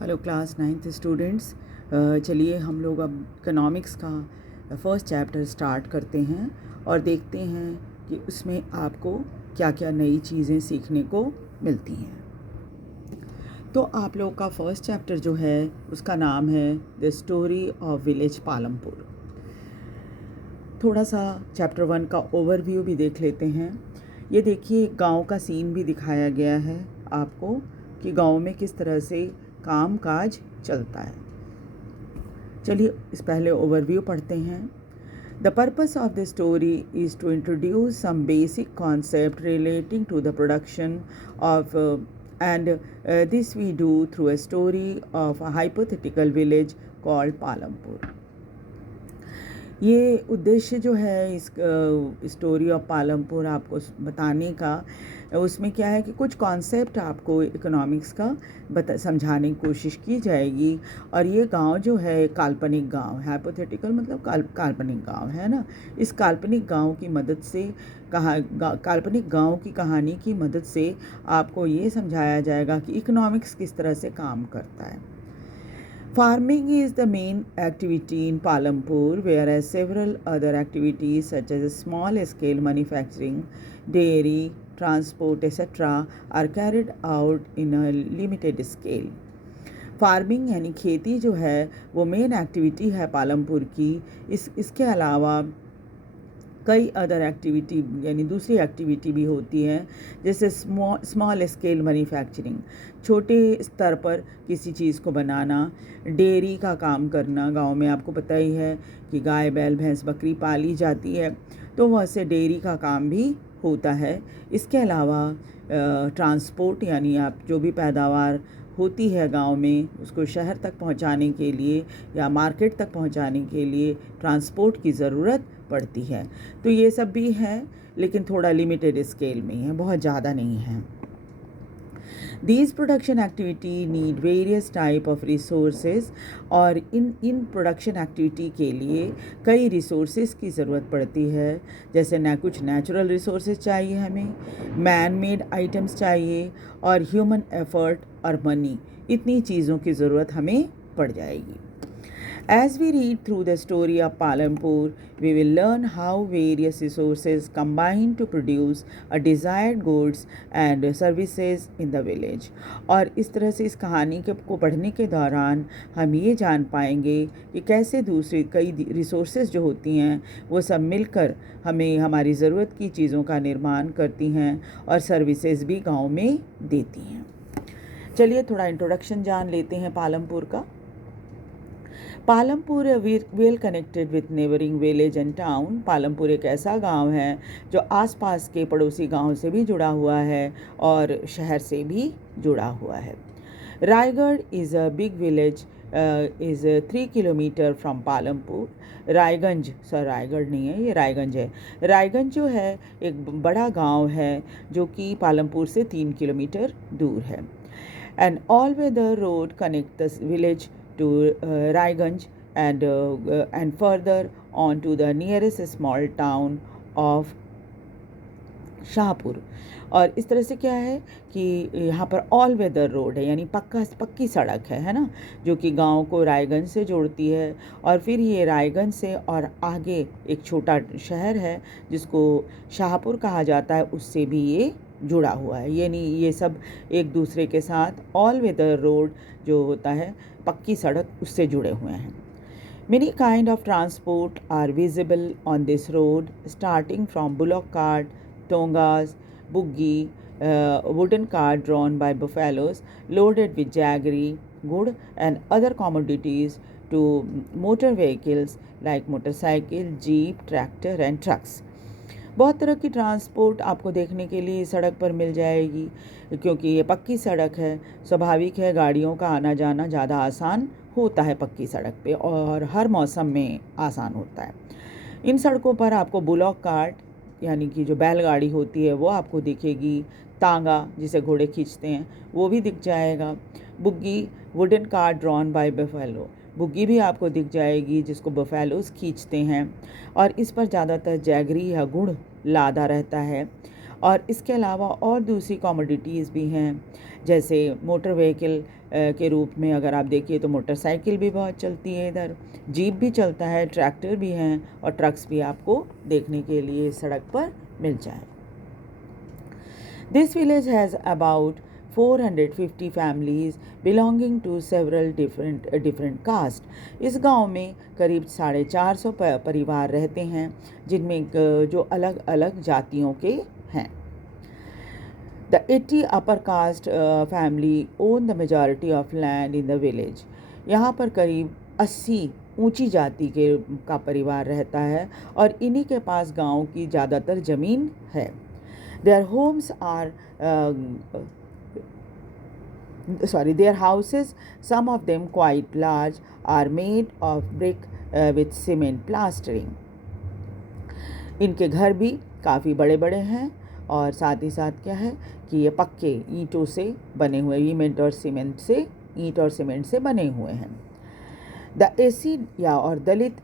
Hello class 9th students. चलिए हम लोग अब इकोनॉमिक्स का फर्स्ट चैप्टर स्टार्ट करते हैं और देखते हैं कि उसमें आपको क्या क्या नई चीज़ें सीखने को मिलती हैं। तो आप लोग का फर्स्ट चैप्टर जो है उसका नाम है the story of village Palampur. थोड़ा सा चैप्टर 1 का ओवरव्यू भी देख लेते हैं। ये देखिए गांव का सीन भी दिखाया गया है आपको कि गांव में किस तरह से काम काज चलता है। चलिए इस पहले ओवरव्यू पढ़ते हैं। The purpose of the story is to introduce some basic concept relating to the production of and this we do through a story of a hypothetical village called Palampur. ये उद्देश्य जो है इस स्टोरी ऑफ पालमपुर आपको बताने का, उसमें क्या है कि कुछ कॉन्सेप्ट आपको इकोनॉमिक्स का समझाने की कोशिश की जाएगी। और ये गांव जो है काल्पनिक गांव है, हाइपोथेटिकल मतलब काल्पनिक गांव है ना। इस काल्पनिक गांव की मदद से काल्पनिक गांव की कहानी की मदद से आपको ये समझाया जाएगा कि इकोनॉमिक्स किस तरह से काम करता है। Farming is the main activity in Palampur, whereas several other activities such as small scale manufacturing, dairy, transport, etc. are carried out in a limited scale. Farming यानी खेती जो है वो मेन एक्टिविटी है पालमपुर की। इसके अलावा कई अदर एक्टिविटी यानी दूसरी एक्टिविटी भी होती हैं, जैसे स्मॉल स्केल मैन्युफैक्चरिंग, छोटे स्तर पर किसी चीज़ को बनाना, डेयरी का काम करना। गांव में आपको पता ही है कि गाय बैल भैंस बकरी पाली जाती है, तो वह से डेयरी का काम भी होता है। इसके अलावा ट्रांसपोर्ट यानी आप जो भी पैदावार होती है गांव में उसको शहर तक पहुंचाने के लिए या मार्केट तक पहुंचाने के लिए ट्रांसपोर्ट की ज़रूरत पड़ती है। तो ये सब भी है, लेकिन थोड़ा लिमिटेड स्केल में है, बहुत ज़्यादा नहीं है। These production activity need various type of resources और इन प्रोडक्शन एक्टिविटी के लिए कई रिसोर्सेज की ज़रूरत पड़ती है। जैसे कुछ नेचुरल रिसोर्सेज चाहिए हमें, मैन मेड आइटम्स चाहिए और ह्यूमन एफर्ट और मनी, इतनी चीज़ों की ज़रूरत हमें पड़ जाएगी। As we read through the story of Palampur, we will learn how various resources combine to produce a desired goods and services in the village. और इस तरह से इस कहानी को पढ़ने के दौरान हम ये जान पाएंगे कि कैसे दूसरी कई रिसोर्सेज जो होती हैं वो सब मिलकर हमें हमारी ज़रूरत की चीज़ों का निर्माण करती हैं और सर्विसेज भी गांव में देती हैं। चलिए थोड़ा इंट्रोडक्शन जान लेते हैं पालमपुर का। Palampur well connected with neighbouring village and town. Palampur एक ऐसा गांव है जो आसपास के पड़ोसी गांव से भी जुड़ा हुआ है और शहर से भी जुड़ा हुआ है। Raigarh is a big village is 3 kilometre from Palampur. Raiganj, sir Raigarh नहीं है, ये रायगंज है। रायगंज जो है एक बड़ा गांव है जो कि पालमपुर से 3 किलोमीटर दूर है। And all weather road connect the village to Raiganj and further on to the nearest small town of Shahpur. और इस तरह से क्या है कि यहाँ पर ऑल वेदर रोड है, यानी पक्की सड़क है ना, जो कि गांव को रायगंज से जोड़ती है। और फिर ये रायगंज से और आगे एक छोटा शहर है जिसको शाहपुर कहा जाता है, उससे भी ये जुड़ा हुआ है। यानी ये सब एक दूसरे के साथ ऑल वेदर रोड जो होता है, पक्की सड़क, उससे जुड़े हुए हैं। Many kind of transport are visible on this road, starting from bullock cart, tongas, buggy, wooden cart drawn by buffaloes loaded with jaggery, wood and other commodities to motor vehicles like motorcycle, jeep, tractor and trucks. बहुत तरह की transport आपको देखने के लिए सड़क पर मिल जाएगी, क्योंकि ये पक्की सड़क है। स्वाभाविक है गाड़ियों का आना जाना ज़्यादा आसान होता है पक्की सड़क पे, और हर मौसम में आसान होता है। इन सड़कों पर आपको बुलॉक कार्ट यानी कि जो बैलगाड़ी होती है वो आपको दिखेगी, तांगा जिसे घोड़े खींचते हैं वो भी दिख जाएगा, बुग्गी wooden cart drawn by buffalo, बुग्गी भी आपको दिख जाएगी जिसको बफेलोस खींचते हैं, और इस पर ज़्यादातर जैगरी या गुड़ लादा रहता है। और इसके अलावा और दूसरी कमोडिटीज़ भी हैं, जैसे मोटर व्हीकल के रूप में अगर आप देखिए तो मोटरसाइकिल भी बहुत चलती है इधर, जीप भी चलता है, ट्रैक्टर भी हैं और ट्रक्स भी आपको देखने के लिए सड़क पर मिल जाए। This village has about 450 families belonging to several different caste. इस गांव में करीब 450 परिवार रहते हैं जिनमें जो अलग अलग जातियों के हैं। The 80 upper caste family own the majority of land in the village. यहाँ पर करीब 80 ऊंची जाति का परिवार रहता है और इन्हीं के पास गांव की ज़्यादातर ज़मीन है। Their homes are their houses, some of them quite large, are made of brick with cement plastering. इनके घर भी काफ़ी बड़े बड़े हैं और साथ ही साथ क्या है कि ये पक्के ईंटों से बने हुए, ईंट और सीमेंट से बने हुए हैं। The AC या और दलित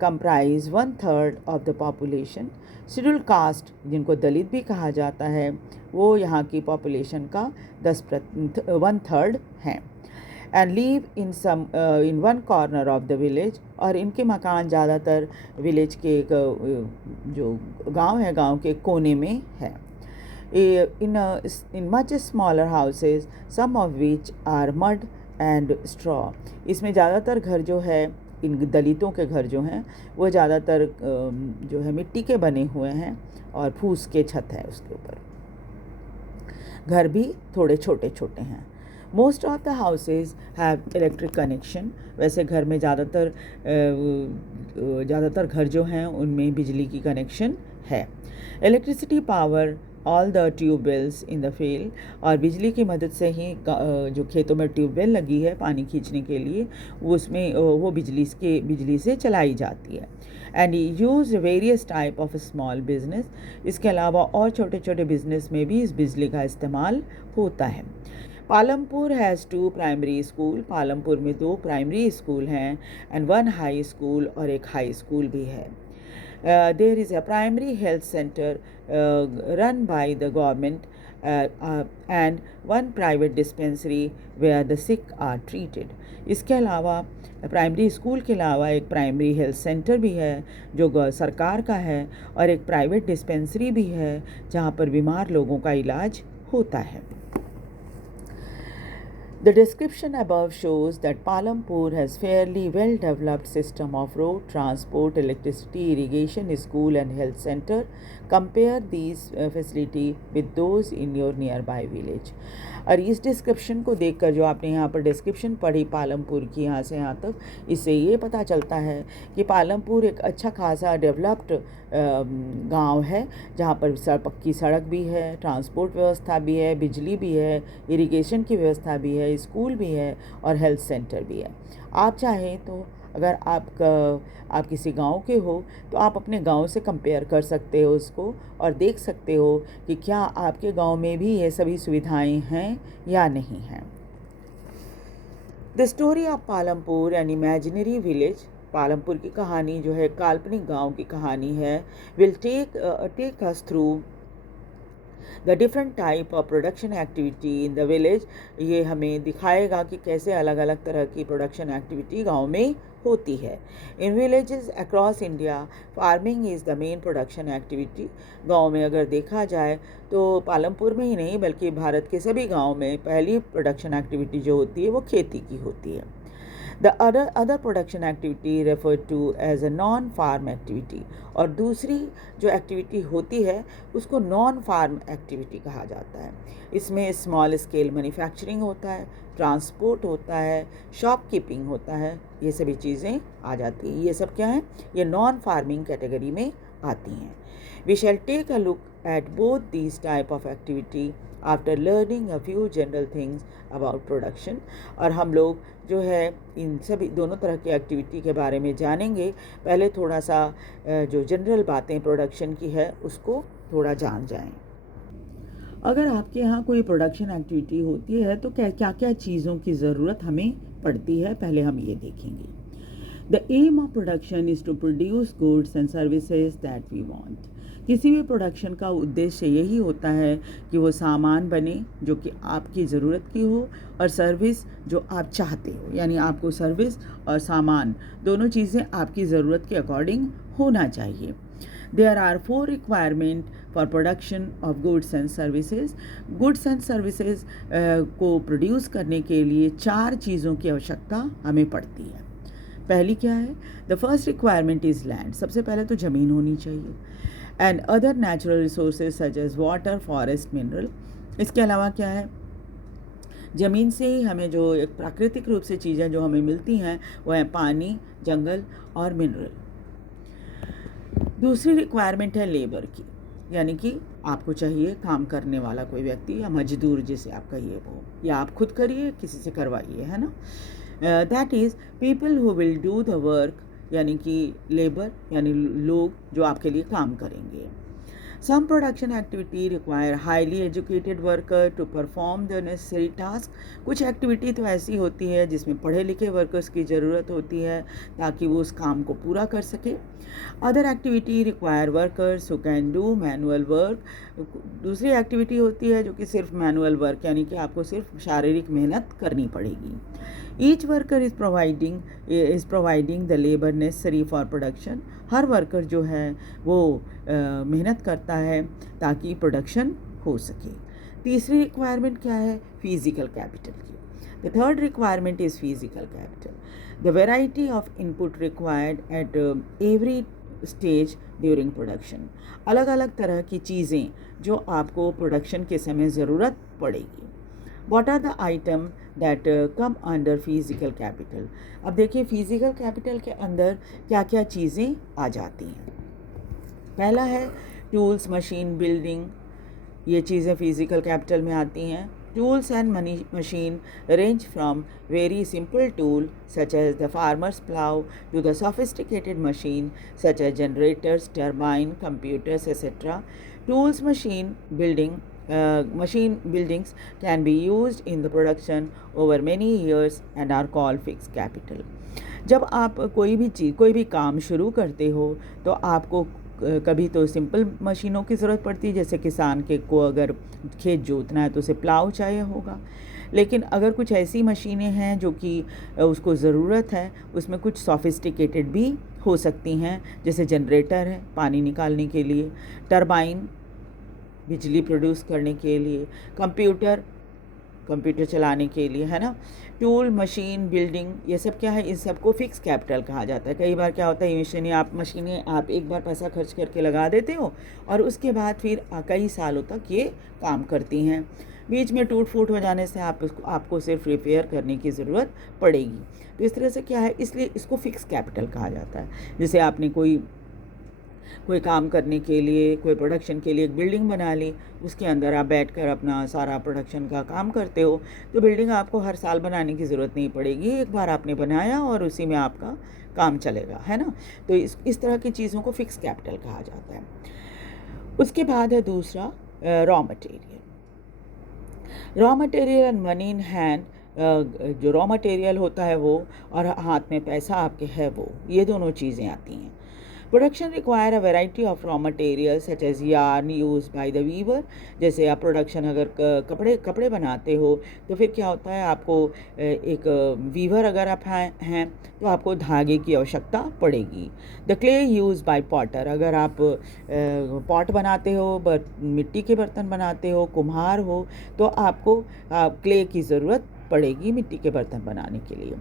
comprise 1/3 of the population. Schedule caste, जिनको दलित भी कहा जाता है, वो यहाँ की पॉपुलेशन का 1/3 हैं। And live in one corner of the village, और इनके मकान ज़्यादातर विलेज के जो गांव है, गांव के कोने में है। in much smaller houses, some of which are mud and straw. इसमें ज़्यादातर घर जो है, इन दलितों के घर जो हैं वो ज़्यादातर जो है मिट्टी के बने हुए हैं और फूस के छत है उसके ऊपर। घर भी थोड़े छोटे छोटे हैं। Most of the houses have electric connection. वैसे घर में ज़्यादातर घर जो हैं उनमें बिजली की कनेक्शन है। Electricity power all the tube wells in the field, और बिजली की मदद से ही जो खेतों में ट्यूबवेल लगी है पानी खींचने के लिए, उसमें वो बिजली से चलाई जाती है। And use various type of small business. इसके अलावा और छोटे छोटे बिजनेस में भी इस बिजली का इस्तेमाल होता है। Palampur has 2 primary school. Palampur में 2 प्राइमरी स्कूल हैं एंड 1 हाई स्कूल, और एक हाई स्कूल भी है। There is a primary health center run by the government and 1 private dispensary where the sick are treated. इसके अलावा प्राइमरी स्कूल के अलावा एक प्राइमरी हेल्थ सेंटर भी है जो सरकार का है, और एक प्राइवेट डिस्पेंसरी भी है जहाँ पर बीमार लोगों का इलाज होता है। The description above shows that Palampur has fairly well-developed system of road transport, electricity, irrigation, school and health center. Compare these facility with those in your nearby village. और इस डिस्क्रिप्शन को देखकर, जो आपने यहाँ पर डिस्क्रिप्शन पढ़ी पालमपुर की यहाँ से यहाँ तक, इससे ये पता चलता है कि पालमपुर एक अच्छा खासा डेवलप्ड गांव है जहाँ पर पक्की सड़क भी है, ट्रांसपोर्ट व्यवस्था भी है, बिजली भी है, इरिगेशन की व्यवस्था भी है, स्कूल भी है और हेल्थ सेंटर भी है। आप चाहें तो अगर आप किसी गांव के हो तो आप अपने गांव से कंपेयर कर सकते हो उसको और देख सकते हो कि क्या आपके गांव में भी ये सभी सुविधाएं हैं या नहीं हैं। The story of Palampur an imaginary village. Palampur की कहानी जो है काल्पनिक गांव की कहानी है। Will take us through the different type of production activity in the village. ये हमें दिखाएगा कि कैसे अलग अलग तरह की प्रोडक्शन एक्टिविटी गांव में होती है। In villages across India farming is the main production activity. गांव में अगर देखा जाए तो पालमपुर में ही नहीं बल्कि भारत के सभी गांव में पहली प्रोडक्शन एक्टिविटी जो होती है वो खेती की होती है। The other production activity referred to as a non-farm activity, और दूसरी जो एक्टिविटी होती है उसको नॉन फार्म एक्टिविटी कहा जाता है। इसमें स्मॉल स्केल मैन्युफैक्चरिंग होता है, ट्रांसपोर्ट होता है, शॉपकीपिंग होता है, ये सभी चीज़ें आ जाती हैं। ये सब क्या है, ये नॉन फार्मिंग कैटेगरी में आती हैं। We shall take a look at both these type of activity after learning a few general things about production। और हम लोग जो है इन सभी दोनों तरह की एक्टिविटी के बारे में जानेंगे। पहले थोड़ा सा जो जनरल बातें प्रोडक्शन की है उसको थोड़ा जान जाएं। अगर आपके यहाँ कोई प्रोडक्शन एक्टिविटी होती है तो क्या क्या चीज़ों की ज़रूरत हमें पड़ती है, पहले हम ये देखेंगे। The aim of production is to produce goods and services that we want। किसी भी प्रोडक्शन का उद्देश्य यही होता है कि वो सामान बने जो कि आपकी ज़रूरत की हो और सर्विस जो आप चाहते हो, यानी आपको सर्विस और सामान दोनों चीज़ें आपकी ज़रूरत के अकॉर्डिंग होना चाहिए। There are 4 requirements for production of goods and services. Goods and services को प्रोड्यूस करने के लिए 4 चीज़ों की आवश्यकता हमें पड़ती है। पहली क्या है? The first requirement is land. सबसे पहले तो ज़मीन होनी चाहिए। And other natural resources such as water, forest, mineral. इसके अलावा क्या है? ज़मीन से ही हमें जो एक प्राकृतिक रूप से चीज़ें जो हमें मिलती हैं वो है पानी, जंगल और मिनरल। दूसरी रिक्वायरमेंट है लेबर की, यानी कि आपको चाहिए काम करने वाला कोई व्यक्ति या मजदूर जिसे आप कहिए वो, या आप खुद करिए किसी से करवाइए, है ना। That is people who will do the work, यानी कि लेबर यानी लोग जो आपके लिए काम करेंगे। Some production activity require highly educated worker to perform the necessary task. कुछ एक्टिविटी तो ऐसी होती है जिसमें पढ़े लिखे वर्कर्स की ज़रूरत होती है ताकि वो उस काम को पूरा कर सके। Other activity require workers who can do manual work. दूसरी एक्टिविटी होती है जो कि सिर्फ मैनुअल वर्क, यानी कि आपको सिर्फ शारीरिक मेहनत करनी पड़ेगी। Each worker is providing the labour necessary for production. Her worker जो है वो मेहनत करता है ताकि प्रोडक्शन हो सके। तीसरी रिक्वायरमेंट क्या है? फिजिकल कैपिटल की। The third requirement is physical capital. The variety of input required at every stage during production. अलग अलग तरह की चीज़ें जो आपको प्रोडक्शन के समय ज़रूरत पड़ेगी। What are the item that come under physical capital? अब देखिए फिजिकल कैपिटल के अंदर क्या क्या चीज़ें आ जाती हैं। पहला है टूल्स, मशीन, बिल्डिंग। ये चीज़ें फिजिकल कैपिटल में आती हैं। Tools and machine range from very simple tool such as the farmer's plow to the sophisticated machine such as generators, turbine, computers, etc. Tools, machine buildings can be used in the production over many years and are called fixed capital. जब आप कोई भी काम शुरू करते हो तो आपको कभी तो सिंपल मशीनों की ज़रूरत पड़ती है, जैसे किसान को अगर खेत जोतना है तो उसे प्लाव चाहिए होगा। लेकिन अगर कुछ ऐसी मशीनें हैं जो कि उसको ज़रूरत है, उसमें कुछ सोफिस्टिकेटेड भी हो सकती हैं, जैसे जनरेटर है पानी निकालने के लिए, टरबाइन बिजली प्रोड्यूस करने के लिए, कंप्यूटर चलाने के लिए, है ना। टूल, मशीन, बिल्डिंग, ये सब क्या है? इस सब को फिक्स कैपिटल कहा जाता है। कई बार क्या होता है, मशीनें आप एक बार पैसा खर्च करके लगा देते हो और उसके बाद फिर कई सालों तक ये काम करती हैं। बीच में टूट फूट हो जाने से आपको सिर्फ रिपेयर करने की ज़रूरत पड़ेगी। तो इस तरह से क्या है, इसलिए इसको फिक्स कैपिटल कहा जाता है। जैसे आपने कोई काम करने के लिए, कोई प्रोडक्शन के लिए एक बिल्डिंग बना ली, उसके अंदर आप बैठकर अपना सारा प्रोडक्शन का काम करते हो, तो बिल्डिंग आपको हर साल बनाने की ज़रूरत नहीं पड़ेगी। एक बार आपने बनाया और उसी में आपका काम चलेगा, है ना। तो इस तरह की चीज़ों को फिक्स कैपिटल कहा जाता है। उसके बाद है दूसरा raw material. Raw material and money in hand. जो रॉ मटेरियल होता है वो और हाथ में पैसा आपके है वो, ये दोनों चीज़ें आती हैं। Production require a variety of raw material such as yarn use by the weaver. जैसे आप प्रोडक्शन अगर कपड़े बनाते हो तो फिर क्या होता है, आपको एक वीवर अगर आप हैं तो आपको धागे की आवश्यकता पड़ेगी। The clay use by Potter. अगर आप पॉट बनाते हो, मिट्टी के बर्तन बनाते हो, कुम्हार हो, तो आपको क्ले की ज़रूरत पड़ेगी मिट्टी के बर्तन बनाने के लिए।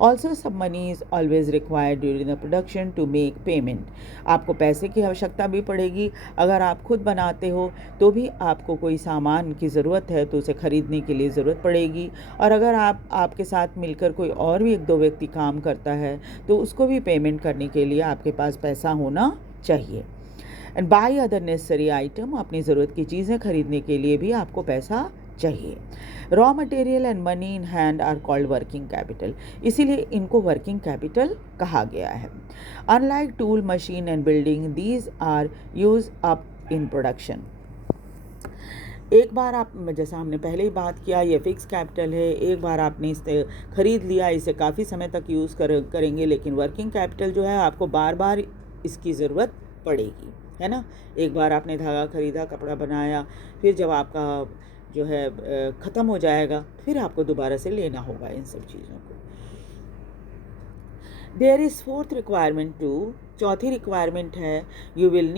Also some money is always required during the production to make payment. आपको पैसे की आवश्यकता भी पड़ेगी। अगर आप खुद बनाते हो तो भी आपको कोई सामान की ज़रूरत है तो उसे ख़रीदने के लिए ज़रूरत पड़ेगी। और अगर आपके साथ मिलकर कोई और भी 1-2 व्यक्ति काम करता है तो उसको भी पेमेंट करने के लिए आपके पास पैसा होना चाहिए। And by other necessary item. अपनी ज़रूरत की चीज़ें खरीदने के लिए भी आपको पैसा चाहिए। Raw material and money in hand are called working capital. इसीलिए इनको वर्किंग कैपिटल कहा गया है। Unlike tool, machine and building, these are use up in production. एक बार आप, जैसा हमने पहले ही बात किया, ये फिक्स कैपिटल है। एक बार आपने इसे ख़रीद लिया, इसे काफ़ी समय तक यूज़ करेंगे। लेकिन वर्किंग कैपिटल जो है आपको बार बार इसकी ज़रूरत पड़ेगी, है ना। एक बार आपने धागा खरीदा, कपड़ा बनाया, फिर जब आपका जो है ख़त्म हो जाएगा, फिर आपको दोबारा से लेना होगा इन सब चीज़ों को। There is fourth requirement to, चौथी रिक्वायरमेंट है, you will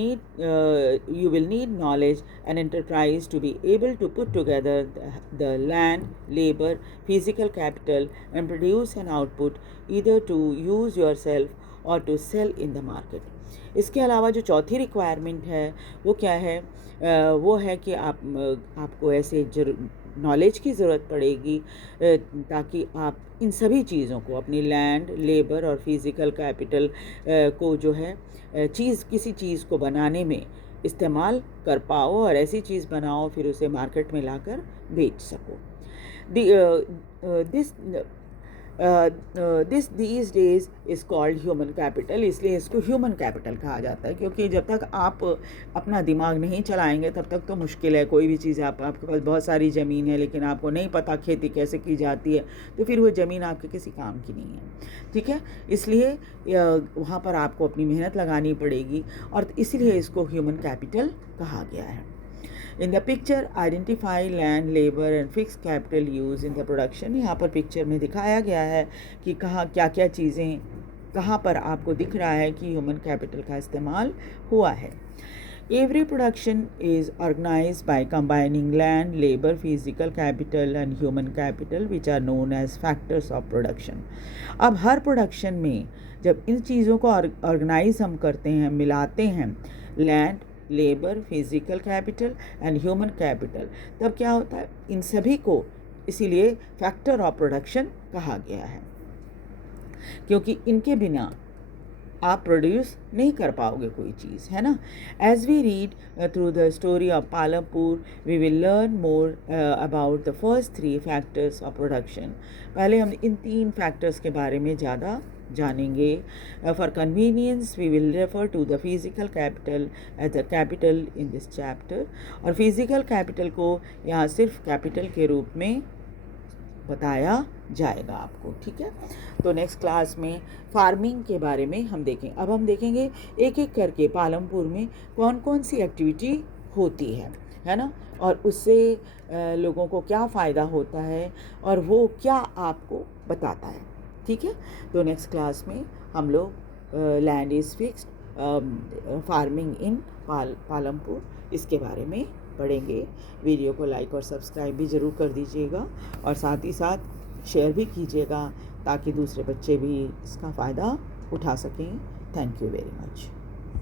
need knowledge and enterprise to be able to put together the land, labour, physical capital and produce an output either to use yourself और to sell in the market. इसके अलावा जो चौथी requirement है वो क्या है, वो है कि आपको ऐसे नॉलेज की ज़रूरत पड़ेगी ताकि आप इन सभी चीज़ों को, अपनी लैंड, लेबर और फिज़िकल कैपिटल को जो है किसी चीज़ को बनाने में इस्तेमाल कर पाओ और ऐसी चीज़ बनाओ फिर उसे मार्केट में लाकर बेच सको। These days is called human capital, इसलिए इसको human capital कहा जाता है, क्योंकि जब तक आप अपना दिमाग नहीं चलाएंगे तब तक तो मुश्किल है। कोई भी चीज़ आपके पास बहुत सारी ज़मीन है लेकिन आपको नहीं पता खेती कैसे की जाती है, तो फिर वो ज़मीन आपके किसी काम की नहीं है, ठीक है। इसलिए वहाँ पर आपको अपनी मेहनत लगानी पड़ेगी और इसीलिए इसको ह्यूमन कैपिटल कहा गया है। In the picture, identify land, labor and fixed capital used in the production। यहाँ पर पिक्चर में दिखाया गया है कि कहाँ क्या क्या चीज़ें, कहाँ पर आपको दिख रहा है कि ह्यूमन कैपिटल का इस्तेमाल हुआ है। Every production is organized by combining land, labor, physical capital and human capital which are known as factors of production। अब हर प्रोडक्शन में जब इन चीज़ों को ऑर्गेनाइज हम करते हैं, मिलाते हैं, land, labour, physical capital and human capital, तब क्या होता है, इन सभी को इसीलिए फैक्टर ऑफ प्रोडक्शन कहा गया है, क्योंकि इनके बिना आप प्रोड्यूस नहीं कर पाओगे कोई चीज़, है ना। As we read through the story of Palampur we will learn more about the first 3 factors of production. पहले हम इन 3 फैक्टर्स के बारे में ज़्यादा जानेंगे। For convenience we will refer to the physical capital as the capital in this chapter, और physical capital को यहाँ सिर्फ कैपिटल के रूप में बताया जाएगा आपको, ठीक है। तो नेक्स्ट क्लास में फार्मिंग के बारे में हम देखें। अब हम देखेंगे एक एक करके पालमपुर में कौन कौन सी एक्टिविटी होती है ना, और उससे लोगों को क्या फ़ायदा होता है और वो क्या आपको बताता है, ठीक है। तो नेक्स्ट क्लास में हम लोग land is fixed, farming in Palampur, इसके बारे में पढ़ेंगे। वीडियो को लाइक और सब्सक्राइब भी ज़रूर कर दीजिएगा और साथ ही साथ शेयर भी कीजिएगा ताकि दूसरे बच्चे भी इसका फ़ायदा उठा सकें। Thank you very much.